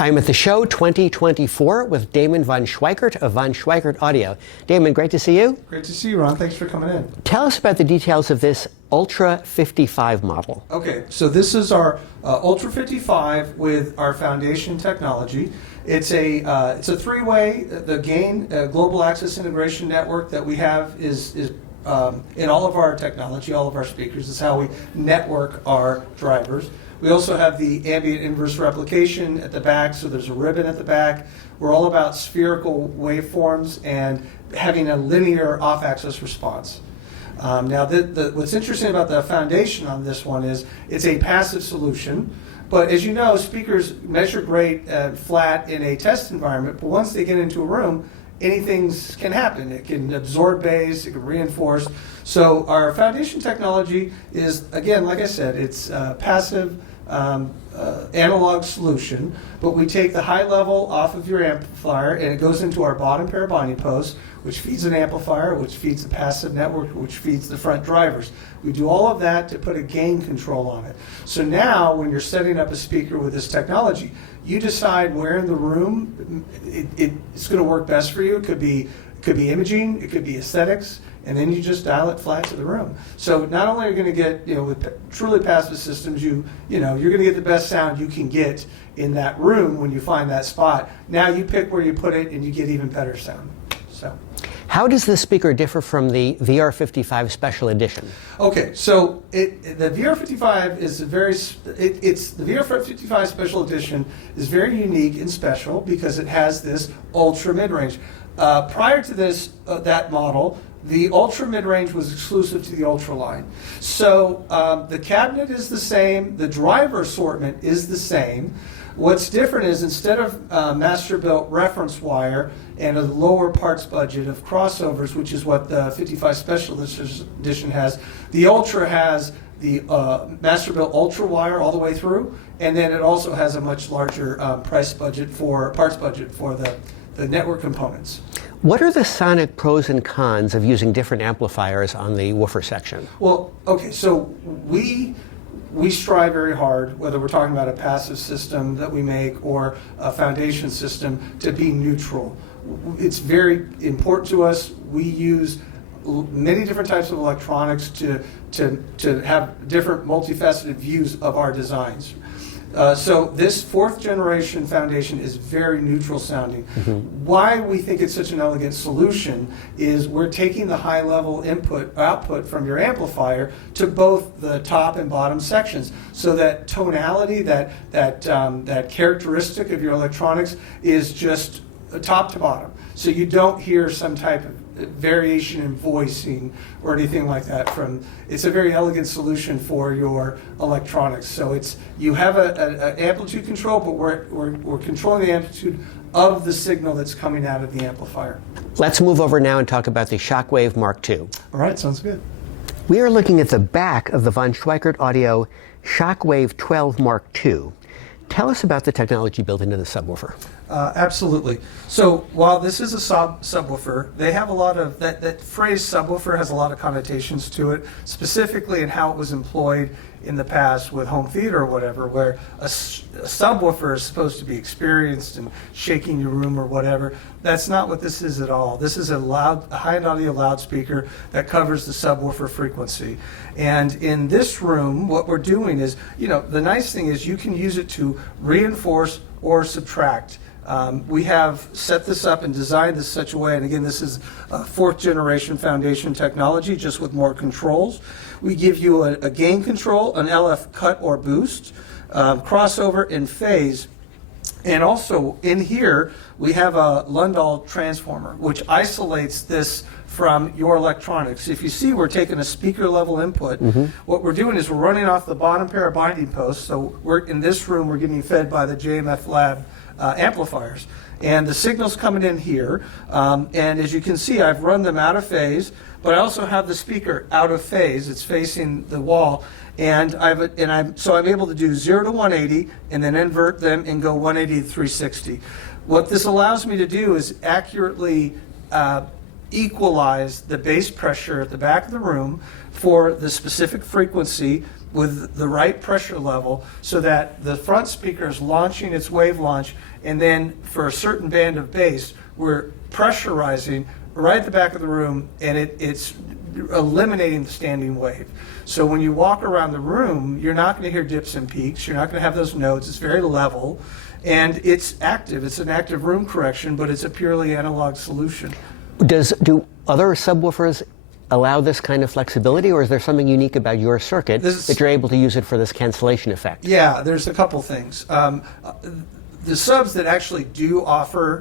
I'm at the show 2024 with Damon Von Schweikert of Von Schweikert Audio. Damon, great to see you. Great to see you, Ron. Thanks for coming in. Tell us about the details of this Ultra 55 model. Okay, so this is our Ultra 55 with our foundation technology. It's a three-way. The gain global access integration network that we have is in all of our technology, all of our speakers. Is how we network our drivers. We also have the ambient inverse replication at the back, so there's a ribbon at the back. We're all about spherical waveforms and having a linear off-axis response. Now, what's interesting about the foundation on this one is it's a passive solution. But as you know, speakers measure great flat in a test environment, but once they get into a room, anything can happen. It can absorb bass, it can reinforce. So our foundation technology is, again, like I said, it's passive analog solution, but we take the high level off of your amplifier and it goes into our bottom pair of binding posts, which feeds an amplifier, which feeds the passive network, which feeds the front drivers. We do all of that to put a gain control on it. So now when you're setting up a speaker with this technology, you decide where in the room it's going to work best for you. It could be imaging, it could be aesthetics, and then you just dial it flat to the room. So not only are you going to get, with truly passive systems, you're going to get the best sound you can get in that room when you find that spot. Now you pick where you put it, and you get even better sound. So. How does this speaker differ from the VR55 Special Edition? Okay, so the VR55 is the VR55 Special Edition is very unique and special because it has this ultra mid-range. Prior to this, that model, the ultra mid-range was exclusive to the ultra line. So the cabinet is the same, the driver assortment is the same. What's different is instead of master-built reference wire and a lower parts budget of crossovers, which is what the 55 Special Edition has, the Ultra has the master-built Ultra wire all the way through, and then it also has a much larger parts budget for the network components. What are the sonic pros and cons of using different amplifiers on the woofer section? Well, okay, so we strive very hard, whether we're talking about a passive system that we make or a foundation system, to be neutral. It's very important to us. We use many different types of electronics to have different multifaceted views of our designs. So this fourth generation foundation is very neutral sounding. Mm-hmm. Why we think it's such an elegant solution is we're taking the high level output from your amplifier to both the top and bottom sections, so that tonality, that characteristic of your electronics is just top to bottom. So you don't hear some type of variation in voicing or anything like that. It's a very elegant solution for your electronics. So you have an amplitude control, but we're controlling the amplitude of the signal that's coming out of the amplifier. Let's move over now and talk about the Shockwave Mk II. All right, sounds good. We are looking at the back of the Von Schweikert Audio Shockwave 12 Mk II. Tell us about the technology built into the subwoofer. Absolutely. So while this is a subwoofer, they have a lot of, that phrase subwoofer has a lot of connotations to it, specifically in how it was employed in the past with home theater or whatever, where a subwoofer is supposed to be experienced and shaking your room or whatever. That's not what this is at all. This is a high-end audio loudspeaker that covers the subwoofer frequency. And in this room, what we're doing is, the nice thing is you can use it to reinforce or subtract. We have set this up and designed this such a way, and again, this is a fourth generation foundation technology, just with more controls. We give you a gain control, an LF cut or boost, crossover and phase, and also in here we have a Lundahl transformer, which isolates this from your electronics. If you see, we're taking a speaker level input. Mm-hmm. What we're doing is we're running off the bottom pair of binding posts. So in this room, we're getting fed by the JMF Lab amplifiers. And the signal's coming in here. And as you can see, I've run them out of phase, but I also have the speaker out of phase. It's facing the wall. And so I'm able to do 0 to 180 and then invert them and go 180 to 360. What this allows me to do is accurately equalize the bass pressure at the back of the room for the specific frequency with the right pressure level so that the front speaker is launching its wave launch, and then for a certain band of bass, we're pressurizing right at the back of the room, and it's eliminating the standing wave. So when you walk around the room, you're not going to hear dips and peaks. You're not going to have those notes. It's very level, and it's active. It's an active room correction, but it's a purely analog solution. Do other subwoofers allow this kind of flexibility, or is there something unique about your circuit that you're able to use it for this cancellation effect? Yeah, there's a couple things. The subs that actually do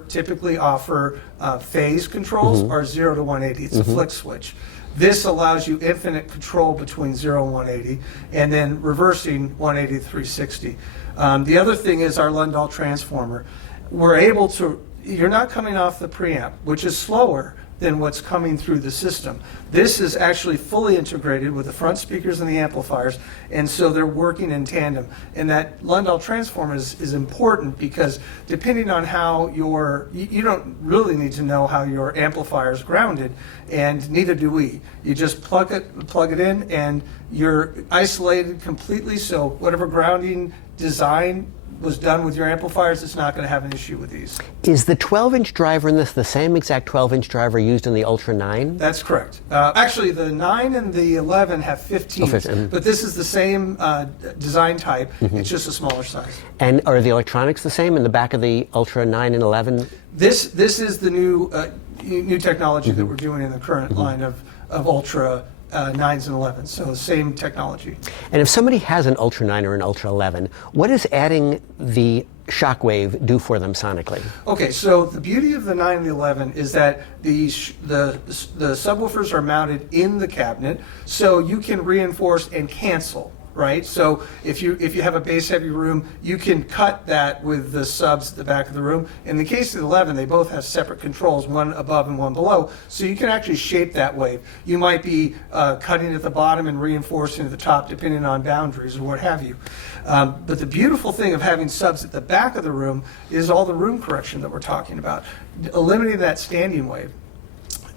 typically offer phase controls are 0 to 180. It's a flick switch. This allows you infinite control between 0 and 180, and then reversing 180 to 360. The other thing is our Lundahl transformer. We're able to, you're not coming off the preamp, which is slower than what's coming through the system. This is actually fully integrated with the front speakers and the amplifiers, and so they're working in tandem. And that Lundahl transformer is important because depending on how you don't really need to know how your amplifier is grounded, and neither do we. You just plug it in, and you're isolated completely, so whatever grounding design was done with your amplifiers, it's not going to have an issue with these. Is the 12-inch driver in this the same exact 12-inch driver used in the Ultra 9? That's correct. Actually, the 9 and the 11 have 15s, but this is the same design type. It's just a smaller size. And are the electronics the same in the back of the Ultra 9 and 11? This is the new technology that we're doing in the current line of Ultra 9s and 11s, so same technology. And if somebody has an Ultra 9 or an Ultra 11, what does adding the Shockwave do for them sonically? Okay, so the beauty of the 9 and the 11 is that the subwoofers are mounted in the cabinet, so you can reinforce and cancel. Right, so if you have a bass-heavy room, you can cut that with the subs at the back of the room. In the case of the 11, they both have separate controls, one above and one below, so you can actually shape that wave. You might be cutting at the bottom and reinforcing at the top, depending on boundaries or what have you. But the beautiful thing of having subs at the back of the room is all the room correction that we're talking about, eliminating that standing wave.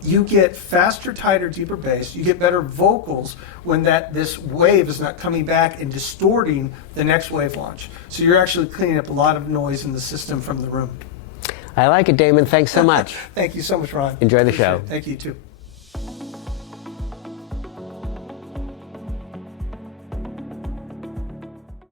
You get faster, tighter, deeper bass. You get better vocals when this wave is not coming back and distorting the next wave launch. So you're actually cleaning up a lot of noise in the system from the room. I like it, Damon. Thanks so much. Thank you so much, Ron. Enjoy the show. Thank you, too.